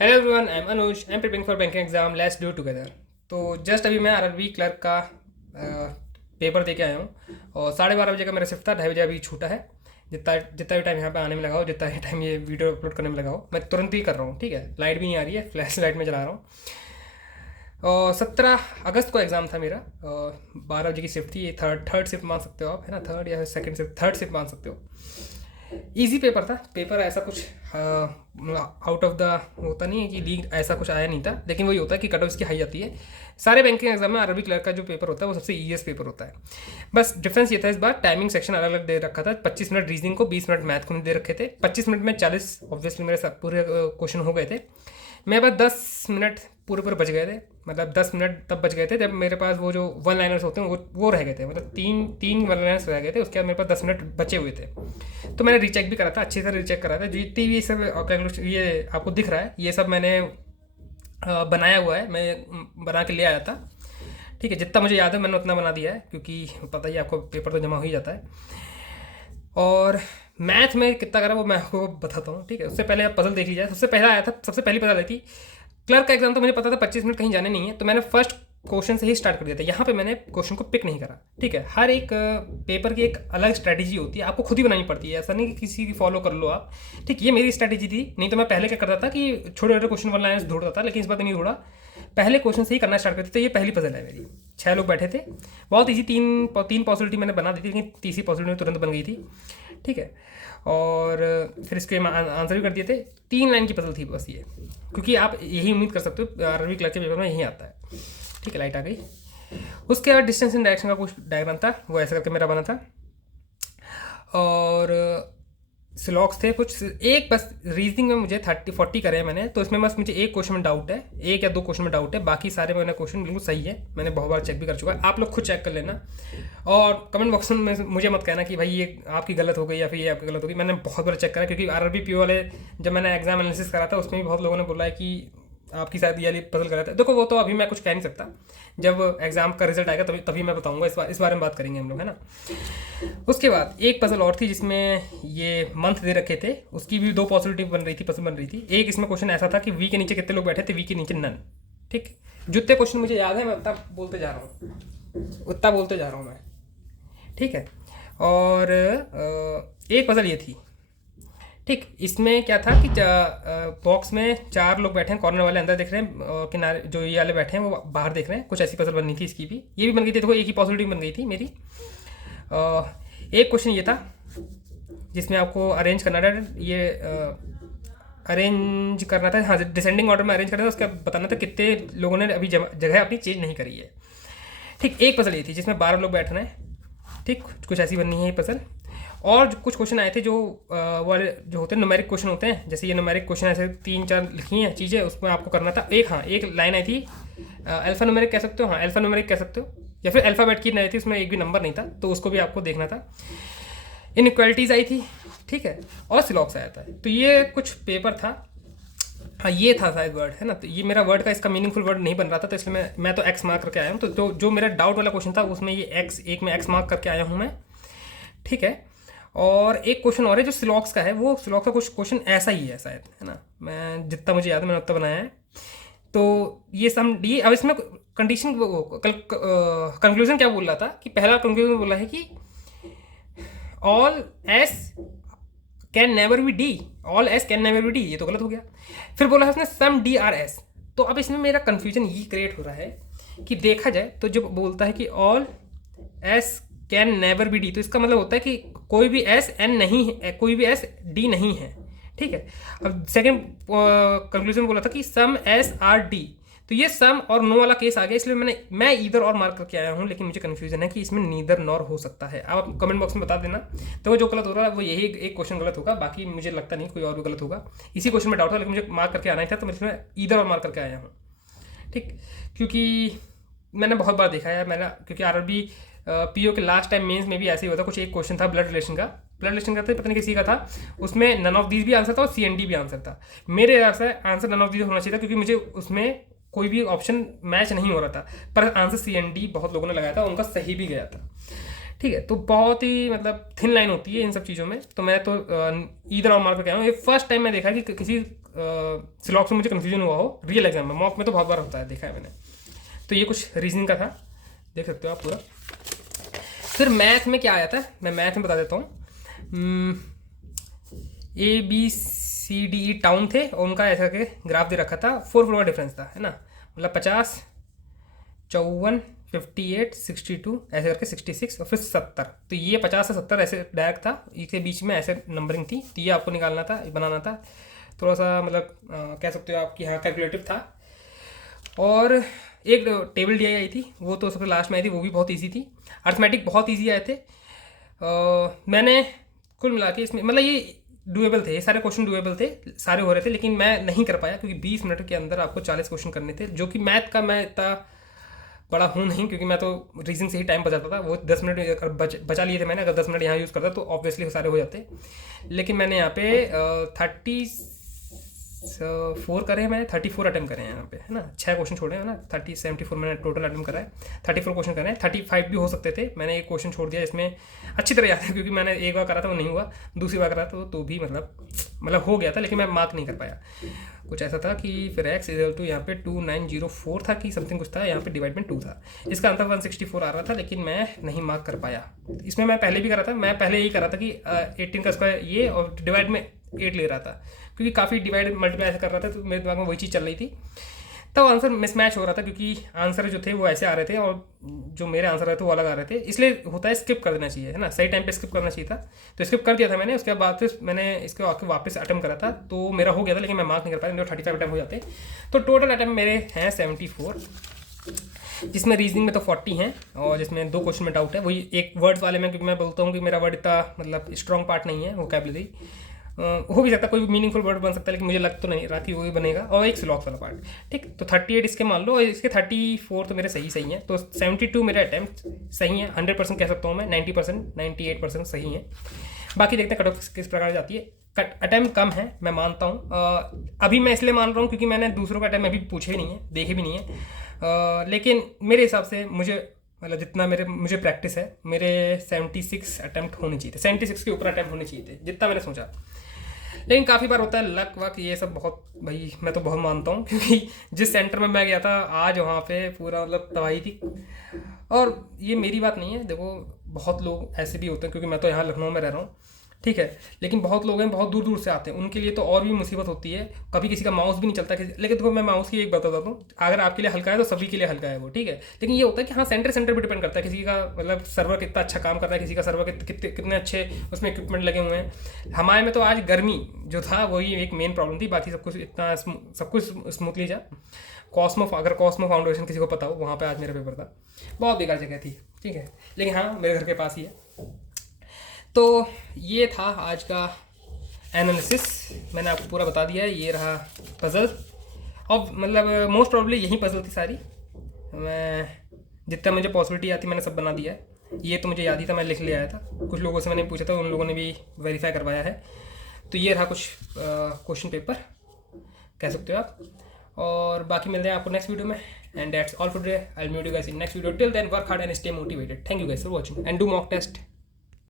Hello everyone, I am Anuj. I am preparing for banking exam. Let's do together. तो just अभी मैं RRB clerk का paper दे के आया हूँ और 12:30 बजे का मेरा शिफ्ट था। 2:30 बजे अभी छूटा है। जितना जितना भी टाइम यहाँ पे आने में लगा हो, जितना भी टाइम ये वीडियो अपलोड करने में लगा हो, मैं तुरंत ही कर रहा हूँ। ठीक है, लाइट भी नहीं आ रही है, फ्लैश लाइट में चला रहा हूँ। और 17 अगस्त को एग्ज़ाम था मेरा। 12 बजे की शिफ्ट थी। ये थर्ड शिफ्ट मान सकते हो आप, है ना? थर्ड या सेकंड शिफ्ट, थर्ड शिफ्ट मान सकते हो। इजी पेपर था। पेपर ऐसा कुछ आउट ऑफ द होता नहीं है कि लीग ऐसा कुछ आया नहीं था, लेकिन वही होता है कि कट ऑफ इसकी हाई आती है। सारे बैंकिंग एग्जाम में अरबी क्लर्क का जो पेपर होता है वो सबसे ईजीएस्ट पेपर होता है। बस डिफरेंस ये था, इस बार टाइमिंग सेक्शन अलग अलग दे रखा था। 25 मिनट रीजनिंग को, 20 मिनट मैथ को नहीं दे रखे थे। 25 मिनट में 40 ऑब्वियसली मेरे सब पूरे क्वेश्चन हो गए थे। मेरे पास 10 मिनट पूरे पूरे बच गए थे। मतलब 10 मिनट तब बच गए थे जब मेरे पास वो जो वन लाइनर्स होते हैं वो रह गए थे। मतलब तीन तीन वन लाइनर्स रह गए थे। उसके बाद मेरे पास 10 मिनट बचे हुए थे। तो मैंने रीचेक भी करा था, अच्छे से रीचेक करा था। जितनी भी सब कैलकुलेशन ये आपको दिख रहा है, ये सब मैंने बनाया हुआ है। मैं बना के ले आया था। ठीक है, जितना मुझे याद है मैंने उतना बना दिया है, क्योंकि पता ही है आपको, पेपर तो जमा हो ही जाता है। और मैथ में कितना करा वो मैं आपको बताता हूँ। ठीक है, उससे पहले आप पजल देख लीजिए। सबसे पहला आया था, सबसे पहली पजल आई थी। क्लर्क का एग्जाम तो मुझे पता था 25 मिनट कहीं जाने नहीं है, तो मैंने फर्स्ट क्वेश्चन से ही स्टार्ट कर दिया था। यहाँ पे मैंने क्वेश्चन को पिक नहीं करा। ठीक है, हर एक पेपर की एक अलग स्ट्रैटेजी होती है, आपको खुद ही बनानी पड़ती है। ऐसा नहीं कि किसी की फॉलो कर लो आप। ठीक, ये मेरी स्ट्रैटेजी थी। नहीं तो मैं पहले क्या करता था कि छोटे छोटे क्वेश्चन वन लाइन ढूंढता था, लेकिन इस बार नहीं ढूंढा। पहले क्वेश्चन से ही करना स्टार्ट करते थे। ये पहली पजल है मेरी। 6 लोग बैठे थे। बहुत ईजी, तीन तीन पॉसिबिलिटी मैंने बना दी थी, लेकिन तीसरी पॉसिबिलिटी तुरंत बन गई थी। ठीक है, और फिर इसके आंसर भी कर दिए थे। 3 लाइन की पजल थी बस ये, क्योंकि आप यही उम्मीद कर सकते हो आरआरबी क्लर्क के पेपर में यही आता है। ठीक है, लाइट आ गई। उसके बाद डिस्टेंस इन डायरेक्शन का कुछ डायग्राम था, वो ऐसा करके मेरा बना था। और स्लॉक्स थे कुछ। एक बस रीजनिंग में मुझे 30-40 करे हैं मैंने, तो इसमें बस मुझे एक क्वेश्चन में डाउट है, एक या दो क्वेश्चन में डाउट है। बाकी सारे मैंने क्वेश्चन बिल्कुल सही है, मैंने बहुत बार चेक भी कर चुका है। आप लोग खुद चेक कर लेना। और कमेंट बॉक्स में मुझे मत कहना कि भाई ये आपकी गलत हो गई या फिर ये आपकी गलत हो गई। मैंने बहुत बार चेक करा, क्योंकि आरआरबी पीओ वाले जब मैंने एग्जाम एनालिसिस करा था, उसमें भी बहुत लोगों ने बोला है कि आपकी शायद ये वाली पजल गलत है। देखो, वो तो अभी मैं कुछ कह नहीं सकता। जब एग्जाम का रिजल्ट आएगा तभी तभी मैं बताऊंगा। इस बारे में बात करेंगे हम लोग, है ना? उसके बाद एक पजल और थी जिसमें ये मंथ दे रखे थे। उसकी भी दो पॉसिबिलिटी बन रही थी, पजल बन रही थी। एक इसमें क्वेश्चन ऐसा था कि वी के नीचे कितने लोग बैठे थे, वी के नीचे नन। ठीक, जितने क्वेश्चन मुझे याद है मैं उतना बोलते जा रहा हूँ, उतना बोलते जा रहा हूँ मैं। ठीक है, और एक पजल ये थी। ठीक, इसमें क्या था कि बॉक्स में 4 लोग बैठे हैं, कॉर्नर वाले अंदर देख रहे हैं, किनारे जो ये वाले बैठे हैं वो बाहर देख रहे हैं। कुछ ऐसी पजल बननी थी। इसकी भी, ये भी बन गई थी। देखो, एक ही पॉसिबिलिटी बन गई थी मेरी। एक क्वेश्चन ये था जिसमें आपको अरेंज करना था। ये अरेंज करना था, हाँ, डिसेंडिंग ऑर्डर में अरेंज करना था। उसका बताना था कितने लोगों ने अभी जगह अपनी चेंज नहीं करी है। ठीक, एक पजल ये थी जिसमें 12 लोग बैठ रहे हैं। ठीक, कुछ ऐसी बननी है ये पजल। और कुछ क्वेश्चन आए थे जो वाले जो होते हैं न्यूमेरिक क्वेश्चन होते हैं। जैसे ये न्यूमेरिक क्वेश्चन ऐसे 3-4 लिखी हैं चीज़ें, उसमें आपको करना था। एक लाइन आई थी, अल्फा न्यूमेरिक कह सकते हो। हाँ, अल्फा न्यूमेरिक कह सकते हो, या फिर अल्फ़ाबेट की नहीं थी, उसमें एक भी नंबर नहीं था, तो उसको भी आपको देखना था। इनइक्वालिटीज़ आई थी। ठीक है, और सिलॉक्स आया था। तो ये कुछ पेपर था। हाँ, ये था शायद वर्ड, है ना? तो ये मेरा वर्ड का इसका मीनिंगफुल वर्ड नहीं बन रहा था, तो इसलिए मैं तो एक्स मार्क करके आया हूँ। तो जो मेरा डाउट वाला क्वेश्चन था उसमें ये एक्स, एक में एक्स मार्क करके आया हूँ मैं। ठीक है, और एक क्वेश्चन और है जो सिलॉक्स का है। वो सिलॉक्स का कुछ क्वेश्चन ऐसा ही है शायद, है ना? मैं जितना मुझे याद है मैंने उतना बनाया है। तो ये सम डी। अब इसमें कंडीशन कंक्लूजन क्या बोल रहा था कि पहला कंक्लूजन बोला है कि all S can never be D. All S can never be D, ये तो गलत हो गया। फिर बोला है उसने सम डी आर एस। तो अब इसमें मेरा कंफ्यूजन ये क्रिएट हो रहा है कि देखा जाए तो जब बोलता है कि all S can never be D, तो इसका मतलब होता है कि कोई भी एस एन नहीं है, कोई भी एस डी नहीं है। ठीक है, अब सेकंड कंक्लूजन बोला था कि सम एस आर डी। तो ये सम और नो वाला केस आ गया, इसलिए मैं इधर और मार्क करके आया हूँ। लेकिन मुझे कंफ्यूजन है कि इसमें नीदर नॉर हो सकता है। आप कमेंट बॉक्स में बता देना। तो जो गलत हो रहा है वो यही एक क्वेश्चन गलत होगा, बाकी मुझे लगता नहीं कोई और भी गलत होगा। इसी क्वेश्चन में डाउट था, लेकिन मुझे मार्क करके आना ही था, तो मैं इसमें इधर और मार्क करके आया हूँ। ठीक, क्योंकि मैंने बहुत बार देखा है मेरा, क्योंकि आरआरबी पीओ के लास्ट टाइम मेंस में भी ऐसे ही होता। कुछ एक क्वेश्चन था ब्लड रिलेशन का था, पता नहीं किसी का था। उसमें नन ऑफ दीज भी आंसर था और सी एन डी भी आंसर था। मेरे हिसाब से आंसर नन ऑफ दीज होना चाहिए था, क्योंकि मुझे उसमें कोई भी ऑप्शन मैच नहीं हो रहा था। पर आंसर सी एन डी बहुत लोगों ने लगाया था, उनका सही भी गया था। ठीक है, तो बहुत ही मतलब थिन लाइन होती है इन सब चीज़ों में। तो मैं तो ईदर और मार्क पे गया हूँ। ये फर्स्ट टाइम मैं देखा कि किसी सिलॉक्स में मुझे कन्फ्यूजन हुआ हो रियल एग्जाम में। मॉक में तो बहुत बार होता है, देखा है मैंने। तो ये कुछ रीजनिंग का था, देख सकते हो आप पूरा। फिर मैथ में क्या आया था, मैं मैथ में बता देता हूँ। ABCDE टाउन थे और उनका ऐसा के ग्राफ दे रखा था, 4 फ्लोर का डिफरेंस था, है ना, मतलब 50, 54, 58, 62 ऐसे करके 66 और फिर 70। तो ये 50 से 70 ऐसे डायरेक्ट था, इसके बीच में ऐसे नंबरिंग थी। तो ये आपको निकालना था, बनाना था, थोड़ा सा मतलब कह सकते हो आप कि हाँ कैलकुलेटिव था। और एक टेबल डी आई थी, वो तो सबसे लास्ट में आई थी, वो भी बहुत ईजी थी। अर्थमेटिक बहुत ईजी आए थे। मैंने कुल मिला के इसमें मतलब ये डुएबल थे, ये सारे क्वेश्चन डुएबल थे, सारे हो रहे थे, लेकिन मैं नहीं कर पाया क्योंकि 20 मिनट के अंदर आपको 40 क्वेश्चन करने थे, जो कि मैथ का मैं इतना बड़ा हूँ नहीं, क्योंकि मैं तो रीजनिंग से ही टाइम बचाता था। वो 10 मिनट बचा लिए थे मैंने, अगर 10 मिनट यहाँ यूज़ करता तो ऑब्वियसली सारे हो जाते। लेकिन मैंने यहाँ पे 34 करे हैं मैंने, 34 अटैम्प्ट करे हैं यहाँ पे, है ना, 6 क्वेश्चन छोड़े हैं ना, 74 मैंने टोटल अटैम्प्ट करा है। 34 क्वेश्चन करे हैं, 35 भी हो सकते थे, मैंने एक क्वेश्चन छोड़ दिया। इसमें अच्छी तरह याद है क्योंकि मैंने एक बार करा था वो नहीं हुआ, दूसरी बार करा तो भी मतलब हो गया था, लेकिन मैं मार्क नहीं कर पाया। कुछ ऐसा था कि फिर x इक्वल टू यहाँ पे 2904 था कि समथिंग कुछ था, यहाँ पे डिवाइड में 2 था, इसका आंसर 164 आ रहा था, लेकिन मैं नहीं मार्क कर पाया। इसमें मैं पहले भी करा था, मैं पहले यही करा था कि 18 का स्क्वायर ये और डिवाइड में 8 ले रहा था, क्योंकि काफ़ी डिवाइड मल्टीप्लाई ऐसे कर रहा था, तो मेरे दिमाग में वही चीज़ चल रही थी। तब आंसर मिसमैच हो रहा था क्योंकि आंसर जो थे वो ऐसे आ रहे थे और जो मेरे आंसर आए थे वो अलग आ रहे थे। इसलिए होता है स्किप कर देना चाहिए, है ना, सही टाइम पे स्किप करना चाहिए था, तो स्किप कर दिया था मैंने। उसके बाद फिर मैंने इसके आके वापस अटैम्प्ट करा था, तो मेरा हो गया था, लेकिन मैं मार्क नहीं कर पाया, मेरे 35 अटैम्प्ट हो जाते। तो टोटल अटैम्प्ट मेरे हैं 74, जिसमें रीजनिंग में तो 40 हैं और जिसमें 2 क्वेश्चन में डाउट है। वही एक वर्ड्स वाले में, क्योंकि मैं बोलता हूँ कि मेरा वर्ड इतना मतलब स्ट्रॉन्ग पार्ट नहीं है, वोकैबुलरी हो भी सकता है, कोई मीनिंगफुल वर्ड बन सकता है, लेकिन मुझे लग तो नहीं रहा कि वही बनेगा। और एक सिलॉक्स वाला पार्ट, ठीक। तो 38 इसके मान लो, और इसके 34 तो मेरे सही हैं। तो 72 मेरे अटैम्प्ट सही हैं, 100% कह सकता हूँ मैं, 90%, 98% सही हैं। बाकी देखते हैं कट ऑफ किस प्रकार जाती है। अटैम्प्ट कम है, मैं मानता हूँ। अभी मैं इसलिए मान रहा हूँ क्योंकि मैंने दूसरों का अटैम्प्ट अभी पूछे नहीं है, देखे भी नहीं है। लेकिन मेरे हिसाब से मुझे मतलब जितना मुझे प्रैक्टिस है, मेरे 76 अटैम्प्ट होने चाहिए थे, 76 के ऊपर अटैम्प्ट होने चाहिए थे, जितना मैंने सोचा। लेकिन काफ़ी बार होता है लक वक ये सब, बहुत भाई मैं तो बहुत मानता हूँ, क्योंकि जिस सेंटर में मैं गया था आज वहाँ पे पूरा मतलब तबाही थी। और ये मेरी बात नहीं है, देखो बहुत लोग ऐसे भी होते हैं, क्योंकि मैं तो यहाँ लखनऊ में रह रहा हूँ, ठीक है, लेकिन बहुत लोग हैं बहुत दूर दूर से आते हैं, उनके लिए तो और भी मुसीबत होती है। कभी किसी का माउस भी नहीं चलता लेकिन देखो मैं माउस की एक बात बताता हूँ, अगर आपके लिए हल्का है तो सभी के लिए हल्का है वो, ठीक है। लेकिन ये होता है कि हाँ सेंटर पे डिपेंड करता है, किसी का मतलब सर्वर कितना अच्छा काम कर रहा है, किसी का सर्वर कितने अच्छे उसमें इक्विपमेंट लगे हुए हैं। हमारे में तो आज गर्मी जो था वही एक मेन प्रॉब्लम थी, बाकी सब कुछ इतना सब कुछ स्मूथली जा। अगर कॉस्मो फाउंडेशन किसी को पता हो, वहाँ पर आज मेरा पेपर था, बहुत बेकार जगह थी, ठीक है, लेकिन हाँ मेरे घर के पास ही है। तो ये था आज का एनालिसिस, मैंने आपको पूरा बता दिया है। ये रहा पज़ल, अब मतलब मोस्ट प्रॉब्ली यही पज़ल थी सारी, मैं जितना मुझे पॉसिबिलिटी आती मैंने सब बना दिया है। ये तो मुझे याद ही था, मैं लिख ले आया था, कुछ लोगों से मैंने पूछा था, उन लोगों ने भी वेरीफाई करवाया है। तो ये रहा कुछ क्वेश्चन पेपर कह सकते हो आप, और बाकी मिलते हैं आपको नेक्स्ट वीडियो में। And that's all for today, I will meet you guys in next video. Till then work hard and stay motivated. Thank you guys for watching and do mock test.